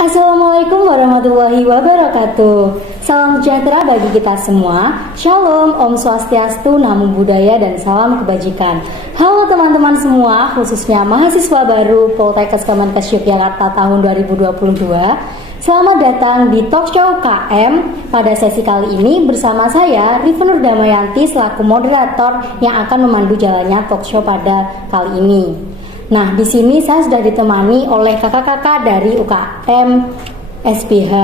Assalamualaikum warahmatullahi wabarakatuh. Salam sejahtera bagi kita semua. Shalom, Om Swastiastu, Namo Buddhaya, dan salam kebajikan. Halo teman-teman semua, khususnya mahasiswa baru Poltekkes Kemenkes Yogyakarta tahun 2022. Selamat datang di Talkshow KM. Pada sesi kali ini bersama saya Riva Nur Damayanti selaku moderator yang akan memandu jalannya talkshow pada kali ini. Nah, di sini saya sudah ditemani oleh kakak-kakak dari UKM SBH.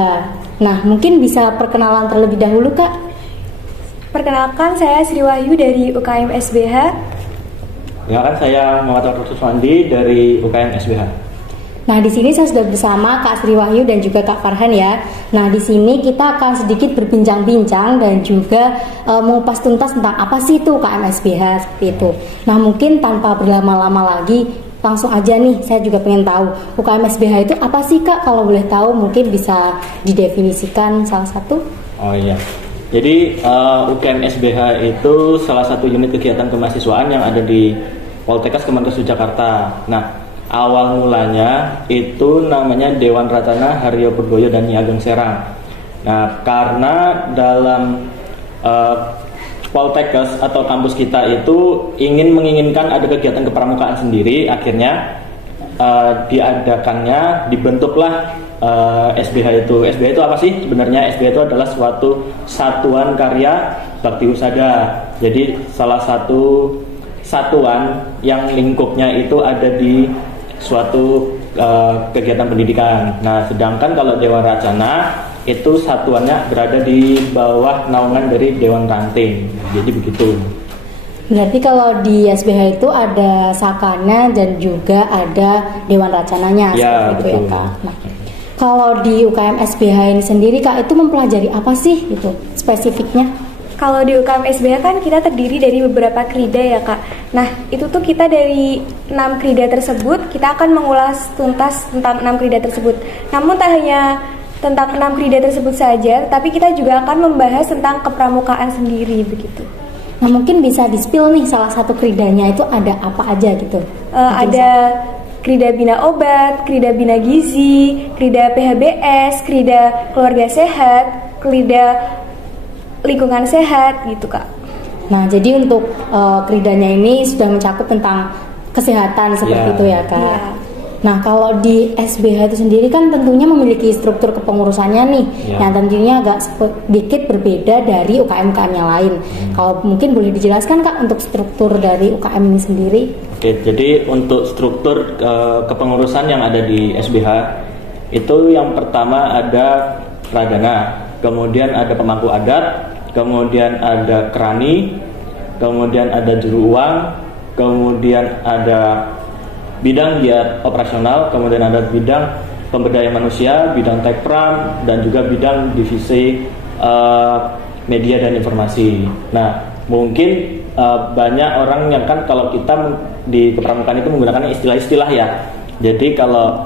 Nah, mungkin bisa perkenalan terlebih dahulu, Kak. Perkenalkan, saya Sri Wahyu dari UKM SBH. Perkenalkan, saya Muhammad Ruswandi dari UKM SBH. Nah, di sini saya sudah bersama Kak Sri Wahyu dan juga Kak Farhan ya. Nah, di sini kita akan sedikit berbincang-bincang dan juga mengupas tuntas tentang apa sih itu UKM SBH seperti itu. Nah, mungkin tanpa berlama-lama lagi, langsung aja nih, saya juga pengen tahu UKM SBH itu apa sih, Kak? Kalau boleh tahu mungkin bisa didefinisikan salah satu. Oh iya, jadi UKM SBH itu salah satu unit kegiatan kemahasiswaan yang ada di Poltekkes Kemenkes Yogyakarta. Nah, awal mulanya itu namanya Dewan Ratana Haryo Purboyo dan Nyi Ageng Serang. Nah, karena dalam Poltekkes atau kampus kita itu menginginkan ada kegiatan kepramukaan sendiri, akhirnya dibentuklah SBH itu. SBH itu apa sih? Sebenarnya SBH itu adalah suatu satuan karya bakti usada. Jadi salah satu satuan yang lingkupnya itu ada di suatu kegiatan pendidikan. Nah, sedangkan kalau Dewan Racana itu satuannya berada di bawah naungan dari Dewan Ranting. Jadi begitu. Berarti kalau di SBH itu ada Sakana dan juga ada Dewan Racananya, ya, seperti itu betul. ya, Kak. Nah, kalau di UKM SBH ini sendiri, Kak, itu mempelajari apa sih itu spesifiknya? Kalau di UKM SBH kan kita terdiri dari beberapa krida ya, Kak. Nah, itu tuh kita dari 6 krida tersebut, kita akan mengulas tuntas tentang 6 krida tersebut. Namun tak hanya tentang 6 krida tersebut saja, tapi kita juga akan membahas tentang kepramukaan sendiri begitu. Nah, mungkin bisa di-spill nih salah satu kridanya itu ada apa aja gitu. Ada krida bina obat, krida bina gizi, krida PHBS, krida keluarga sehat, krida lingkungan sehat gitu, Kak. Nah, jadi untuk kridanya ini sudah mencakup tentang kesehatan seperti itu ya, Kak. Ya. Nah, kalau di SBH itu sendiri kan tentunya memiliki struktur kepengurusannya nih, yang tentunya agak sedikit berbeda dari UKM-UKM yang lain. Kalau mungkin boleh dijelaskan, Kak, untuk struktur dari UKM ini sendiri? Oke, jadi untuk struktur kepengurusan yang ada di SBH itu yang pertama ada Pradana, kemudian ada pemangku adat, kemudian ada kerani, kemudian ada juru uang, kemudian ada bidang giat operasional, kemudian ada bidang pemberdayaan manusia, bidang tekpram, dan juga bidang divisi media dan informasi. Nah, mungkin banyak orang yang kan kalau kita di kepramukaan itu menggunakan istilah-istilah ya. Jadi kalau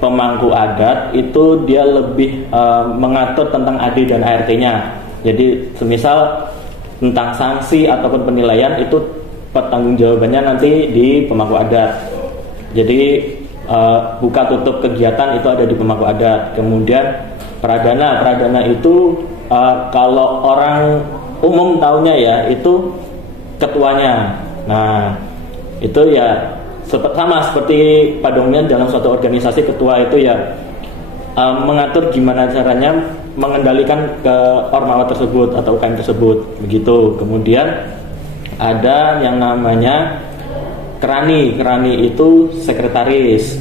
pemangku adat itu dia lebih mengatur tentang AD dan ART-nya. Jadi semisal tentang sanksi ataupun penilaian itu pertanggungjawabannya nanti di pemangku adat. Jadi buka tutup kegiatan itu ada di pemangku adat. Kemudian Pradana itu kalau orang umum taunya ya itu ketuanya. Nah, itu ya sama seperti padongnya dalam suatu organisasi, ketua itu ya mengatur gimana caranya mengendalikan ke ormawa tersebut atau UKM tersebut begitu. Kemudian ada yang namanya Kerani itu sekretaris,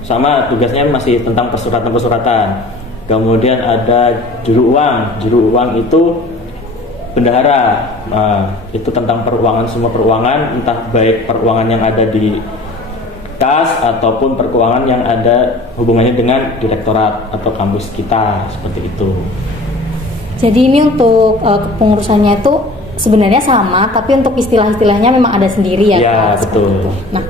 sama tugasnya masih tentang persuratan. Kemudian ada juru uang itu bendahara. Nah, itu tentang peruangan, semua peruangan, entah baik peruangan yang ada di kas ataupun peruangan yang ada hubungannya dengan direktorat atau kampus kita, seperti itu. Jadi ini untuk kepengurusannya itu sebenarnya sama, tapi untuk istilah-istilahnya memang ada sendiri ya, Kak. Betul. Nah,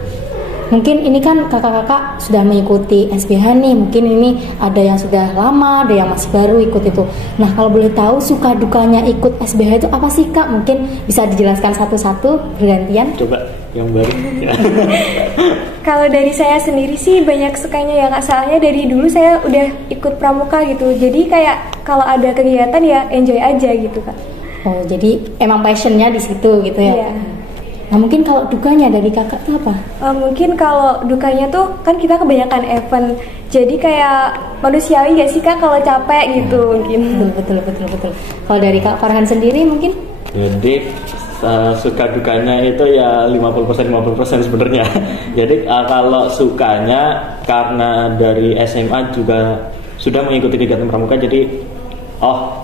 mungkin ini kan kakak-kakak sudah mengikuti SBH nih, mungkin ini ada yang sudah lama, ada yang masih baru ikut itu. Nah, kalau boleh tahu suka dukanya ikut SBH itu apa sih, Kak? Mungkin bisa dijelaskan satu-satu bergantian. Coba yang baru? Kalau dari saya sendiri sih banyak sukanya ya Kak, soalnya dari dulu saya udah ikut pramuka gitu. Jadi kayak kalau ada kegiatan ya enjoy aja gitu Kak. Oh, jadi emang passionnya di situ gitu ya? Iya. Nah, mungkin kalau dukanya dari kakak tuh apa? Mungkin kalau dukanya tuh kan kita kebanyakan event, jadi kayak manusiawi gak sih Kak kalau capek gitu mungkin. Betul. Kalau dari Kak Farhan sendiri mungkin? Jadi suka dukanya itu ya 50% sebenarnya. Jadi kalau sukanya karena dari SMA juga sudah mengikuti kegiatan pramuka, jadi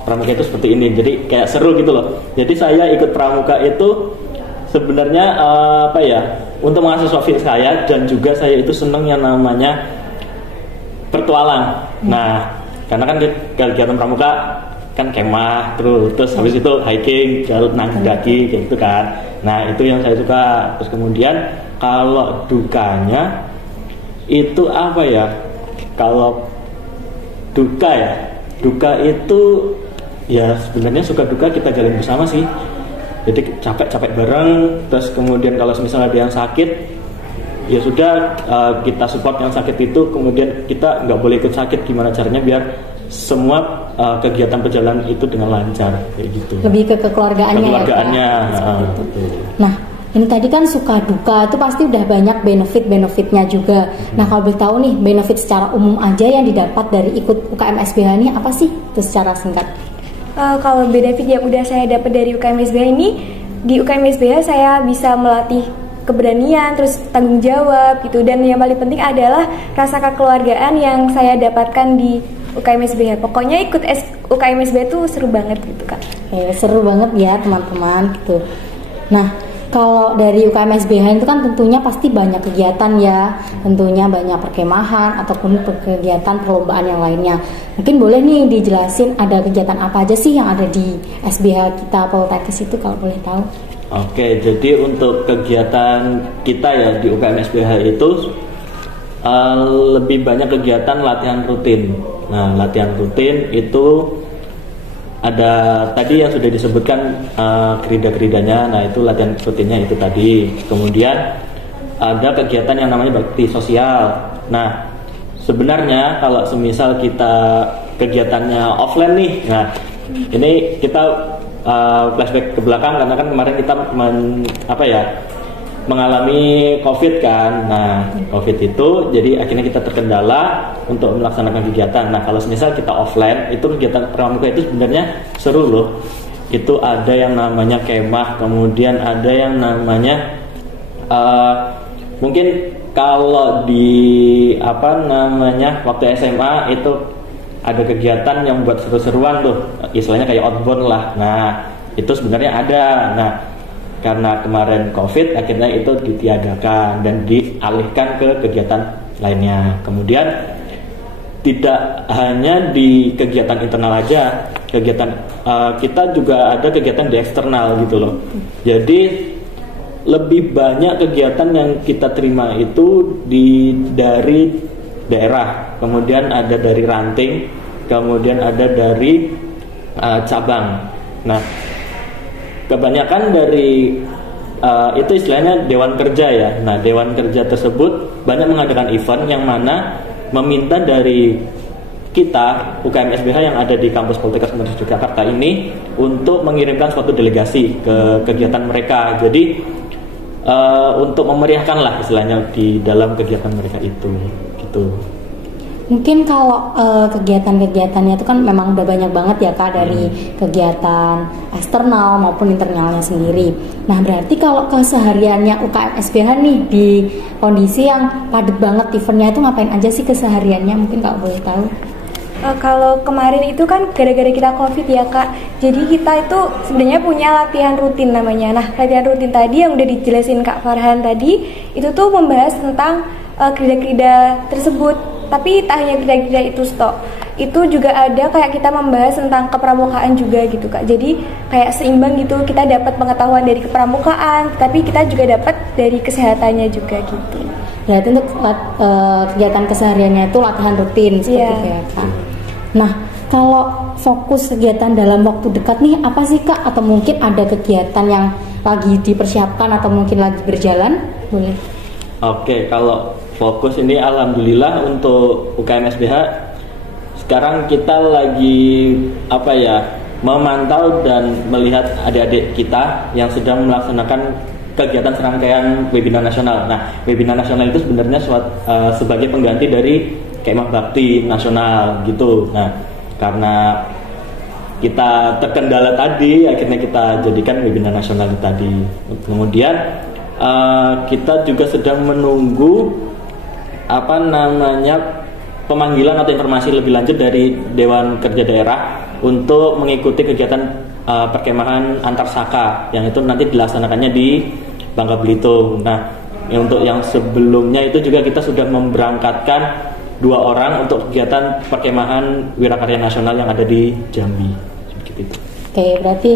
pramuka itu seperti ini, jadi kayak seru gitu loh. Jadi saya ikut pramuka itu sebenarnya untuk mengasah soft skill saya, dan juga saya itu seneng yang namanya bertualang. Nah, karena kan kegiatan pramuka kan kemah, terus habis itu hiking, jalan daki kayak gitu kan. Nah, itu yang saya suka. Terus kemudian kalau dukanya itu apa ya? Kalau duka itu ya sebenarnya suka duka kita jalin bersama sih. Jadi capek bareng. Terus kemudian kalau misalnya ada yang sakit, ya sudah kita support yang sakit itu. Kemudian kita nggak boleh ikut sakit, gimana caranya biar semua kegiatan berjalan itu dengan lancar kayak gitu. Lebih ke kekeluargaannya ya. Nah, ini tadi kan suka duka itu pasti udah banyak benefitnya juga. Nah, kalau boleh tahu nih benefit secara umum aja yang didapat dari ikut UKM SBH ini apa sih? Itu secara singkat. Kalau benefit yang udah saya dapat dari UKM SBH ini, di UKM SBH saya bisa melatih keberanian, terus tanggung jawab gitu, dan yang paling penting adalah rasa kekeluargaan yang saya dapatkan di UKM SBH. Pokoknya ikut UKM SBH itu seru banget gitu Kak. Seru banget ya teman-teman gitu. Nah, kalau dari UKM SBH itu kan tentunya pasti banyak kegiatan ya, tentunya banyak perkemahan ataupun kegiatan perlombaan yang lainnya. Mungkin boleh nih dijelasin ada kegiatan apa aja sih yang ada di SBH kita Poltekkes itu kalau boleh tahu? Oke, jadi untuk kegiatan kita ya di UKM SBH itu lebih banyak kegiatan latihan rutin. Nah, latihan rutin itu ada tadi yang sudah disebutkan kerida-keridanya. Nah, itu latihan rutinnya itu tadi. Kemudian ada kegiatan yang namanya bakti sosial. Nah, sebenarnya kalau semisal kita kegiatannya offline nih, nah ini kita flashback ke belakang karena kan kemarin kita mengalami COVID kan. Nah, COVID itu jadi akhirnya kita terkendala untuk melaksanakan kegiatan. Nah, kalau misal kita offline, itu kegiatan pramuka itu sebenarnya seru loh. Itu ada yang namanya kemah, kemudian ada yang namanya mungkin kalau di waktu SMA itu ada kegiatan yang buat seru-seruan tuh, istilahnya kayak outbound lah. Nah, itu sebenarnya ada. Nah, karena kemarin COVID akhirnya itu ditiadakan dan dialihkan ke kegiatan lainnya. Kemudian tidak hanya di kegiatan internal aja, kegiatan kita juga ada kegiatan di eksternal gitu loh. Jadi lebih banyak kegiatan yang kita terima itu dari daerah, kemudian ada dari ranting, kemudian ada dari cabang. Nah, kebanyakan dari itu istilahnya dewan kerja ya. Nah, dewan kerja tersebut banyak mengadakan event yang mana meminta dari kita UKM SBH yang ada di kampus Poltekkes Universitas Yogyakarta ini untuk mengirimkan suatu delegasi ke kegiatan mereka. Jadi untuk memeriahkan lah istilahnya di dalam kegiatan mereka itu gitu. Mungkin kalau kegiatan-kegiatannya itu kan memang udah banyak banget ya Kak, dari kegiatan eksternal maupun internalnya sendiri. Nah, berarti kalau kesehariannya UKM SBH nih di kondisi yang padat banget eventnya itu ngapain aja sih kesehariannya? Mungkin Kak boleh tahu? Kalau kemarin itu kan gara-gara kita COVID ya Kak, jadi kita itu sebenarnya punya latihan rutin namanya. Nah, latihan rutin tadi yang udah dijelasin Kak Farhan tadi, itu tuh membahas tentang krida-krida tersebut. Tapi tak hanya krida-krida itu stok, itu juga ada kayak kita membahas tentang kepramukaan juga gitu Kak. Jadi kayak seimbang gitu, kita dapat pengetahuan dari kepramukaan, tapi kita juga dapat dari kesehatannya juga gitu. Berarti untuk kegiatan kesehariannya itu latihan rutin seperti itu ya Kak. Nah, kalau fokus kegiatan dalam waktu dekat nih apa sih Kak? Atau mungkin ada kegiatan yang lagi dipersiapkan atau mungkin lagi berjalan? Boleh. Oke, kalau fokus ini alhamdulillah untuk UKM SBH sekarang kita lagi memantau dan melihat adik-adik kita yang sedang melaksanakan kegiatan serangkaian webinar nasional. Nah, webinar nasional itu sebenarnya sebagai pengganti dari Kemah Bakti nasional gitu. Nah, karena kita terkendala tadi, akhirnya kita jadikan webinar nasional tadi. Kemudian kita juga sedang menunggu pemanggilan atau informasi lebih lanjut dari Dewan Kerja Daerah untuk mengikuti kegiatan perkemahan antar saka yang itu nanti dilaksanakannya di Bangka Belitung. Nah, untuk yang sebelumnya itu juga kita sudah memberangkatkan 2 orang untuk kegiatan perkemahan Wirakarya Nasional yang ada di Jambi. Seperti itu. Oke, berarti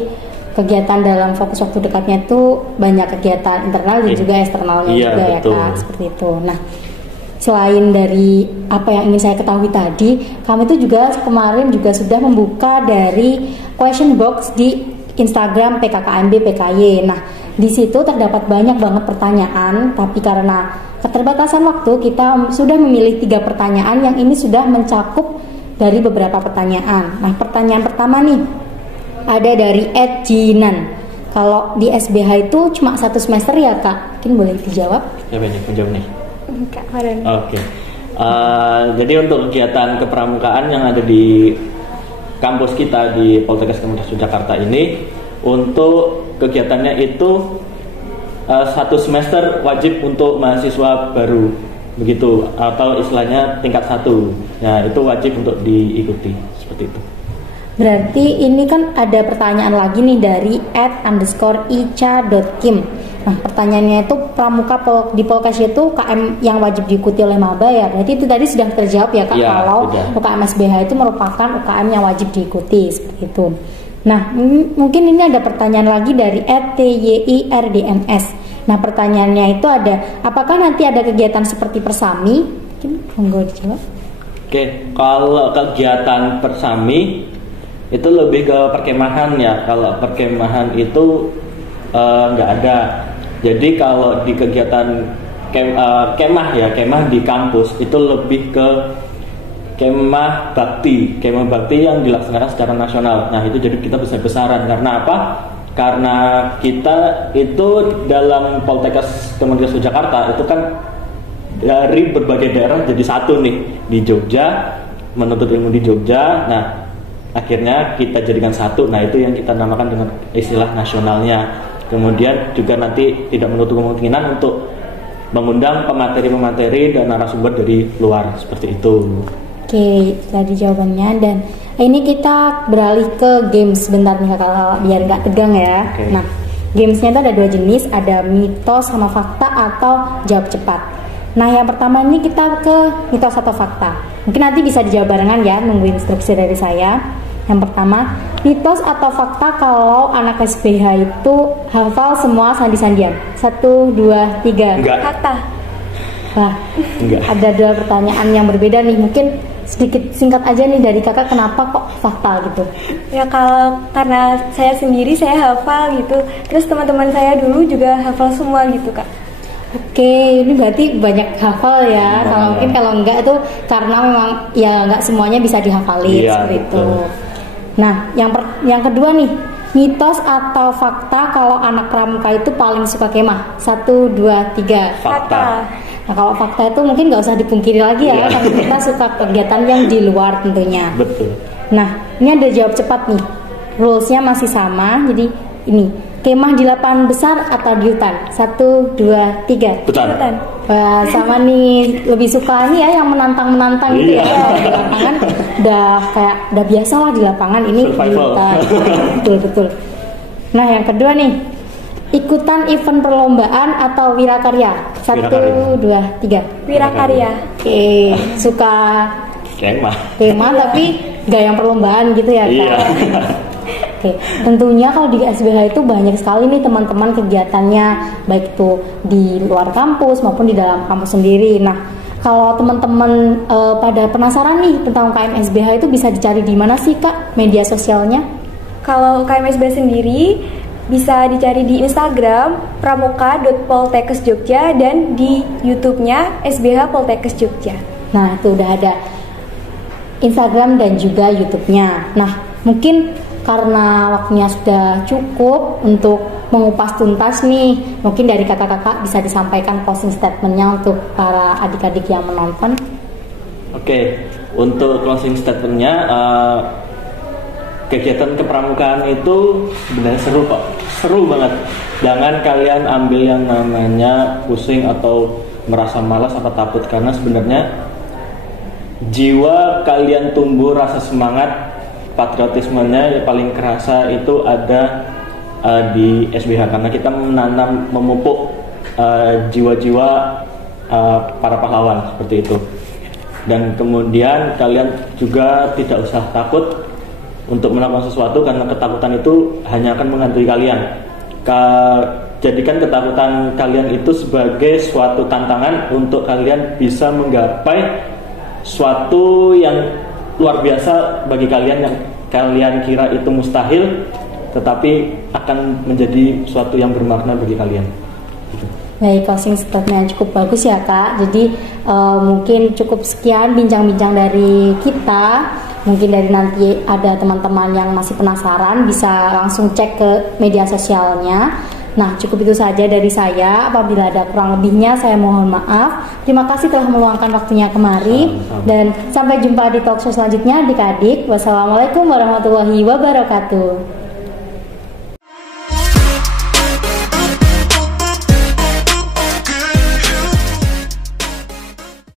kegiatan dalam fokus waktu dekatnya itu banyak kegiatan internal dan juga eksternalnya juga betul. Ya Kak, seperti itu. Nah, selain dari apa yang ingin saya ketahui tadi, kami itu juga kemarin juga sudah membuka dari question box di Instagram PKKMB PKY. Nah, di situ terdapat banyak banget pertanyaan, tapi karena keterbatasan waktu kita sudah memilih 3 pertanyaan yang ini sudah mencakup dari beberapa pertanyaan. Nah, pertanyaan pertama nih ada dari Ed Jinan. Kalau di SBH itu cuma 1 semester ya Kak? Mungkin boleh dijawab? Ya, banyak menjawab nih. Kak Farhan. Oke. Jadi untuk kegiatan kepramukaan yang ada di kampus kita di Poltekkes Kementerian Jakarta ini, untuk kegiatannya itu 1 semester wajib untuk mahasiswa baru, begitu, atau istilahnya tingkat 1. Nah, itu wajib untuk diikuti seperti itu. Berarti ini kan ada pertanyaan lagi nih dari @_ica.kim. Nah, pertanyaannya itu pramuka di Polkes itu KM yang wajib diikuti oleh maba ya. Berarti itu tadi sudah terjawab ya Kak, ya, kalau sudah. UKM SBH itu merupakan UKM yang wajib diikuti seperti itu. Nah, mungkin ini ada pertanyaan lagi dari @tyirdms. Nah, pertanyaannya itu ada, apakah nanti ada kegiatan seperti persami? Mungkin monggo dijawab. Oke, kalau kegiatan persami itu lebih ke perkemahan ya. Kalau perkemahan itu nggak ada. Jadi kalau di kegiatan kemah di kampus itu lebih ke kemah bakti yang dilaksanakan secara nasional. Nah, itu jadi kita besar-besaran. Karena apa? Karena kita itu dalam Poltekkes Kementerian Jakarta itu kan dari berbagai daerah jadi satu nih di Jogja, menuntut ilmu di Jogja. Nah, akhirnya kita jadikan satu. Nah, itu yang kita namakan dengan istilah nasionalnya. Kemudian juga nanti tidak menutup kemungkinan untuk mengundang pemateri-pemateri dan narasumber dari luar seperti itu. Oke, tadi jawabannya, dan ini kita beralih ke games sebentar nih Kakak, biar nggak tegang ya. Oke. Nah, gamesnya itu ada 2 jenis, ada mitos sama fakta atau jawab cepat. Nah, yang pertama ini kita ke mitos atau fakta. Mungkin nanti bisa dijawab barengan ya, nunggu instruksi dari saya. Yang pertama, mitos atau fakta kalau anak SBH itu hafal semua sandi-sandian? 1, 2, 3. Enggak. Fakta. Wah, Enggak. ada 2 pertanyaan yang berbeda nih. Mungkin sedikit singkat aja nih dari Kakak, kenapa kok fakta gitu? Ya karena saya sendiri saya hafal gitu. Terus teman-teman saya dulu juga hafal semua gitu Kak. Oke, ini berarti banyak hafal ya. Kalau mungkin kalau enggak itu karena memang ya enggak semuanya bisa dihafalin seperti itu. Nah, yang kedua nih, mitos atau fakta kalau anak pramuka itu paling suka kemah? 1, 2, 3. Fakta. Nah, kalau fakta itu mungkin nggak usah dipungkiri lagi ya, karena kita suka kegiatan yang di luar tentunya. Betul. Nah, ini ada jawab cepat nih. Rulesnya masih sama, jadi ini kemah di lapangan besar atau di hutan? 1, 2, 3. Hutan. Wah, sama nih, lebih suka nih ya yang menantang-menantang gitu ya. Di lapangan udah biasa lah di lapangan, ini di hutan. Betul. Nah, yang kedua nih, ikutan event perlombaan atau wirakarya? 1, 2, 3. Wirakarya. Oke, suka kemah tapi gak yang perlombaan gitu ya Kak? Iya. Oke, tentunya kalau di SBH itu banyak sekali nih teman-teman kegiatannya, baik itu di luar kampus maupun di dalam kampus sendiri. Nah, kalau teman-teman pada penasaran nih tentang UKM SBH itu bisa dicari di mana sih Kak media sosialnya? Kalau UKM SBH sendiri Bisa dicari di Instagram pramuka.poltekkes Jogja dan di YouTube-nya SBH Poltekkes Jogja. Nah, itu udah ada Instagram dan juga YouTube-nya. Nah, mungkin karena waktunya sudah cukup untuk mengupas tuntas nih, mungkin dari kakak-kakak bisa disampaikan closing statement-nya untuk para adik-adik yang menonton. Oke, untuk closing statement-nya, kegiatan kepramukaan itu sebenarnya seru kok, seru banget. Jangan kalian ambil yang namanya pusing atau merasa malas atau takut, karena sebenarnya jiwa kalian tumbuh, rasa semangat patriotismenya yang paling kerasa itu ada di SBH, karena kita menanam, memupuk jiwa-jiwa para pahlawan seperti itu. Dan kemudian kalian juga tidak usah takut untuk melakukan sesuatu, karena ketakutan itu hanya akan menghantui kalian. Jadikan ketakutan kalian itu sebagai suatu tantangan untuk kalian bisa menggapai suatu yang luar biasa bagi kalian, yang kalian kira itu mustahil, tetapi akan menjadi suatu yang bermakna bagi kalian. Baik, closing statement yang cukup bagus ya Kak. Jadi mungkin cukup sekian bincang-bincang dari kita. Mungkin dari nanti ada teman-teman yang masih penasaran bisa langsung cek ke media sosialnya. Nah, cukup itu saja dari saya. Apabila ada kurang lebihnya saya mohon maaf. Terima kasih telah meluangkan waktunya kemari. Dan sampai jumpa di talkshow selanjutnya adik-adik. Wassalamualaikum warahmatullahi wabarakatuh.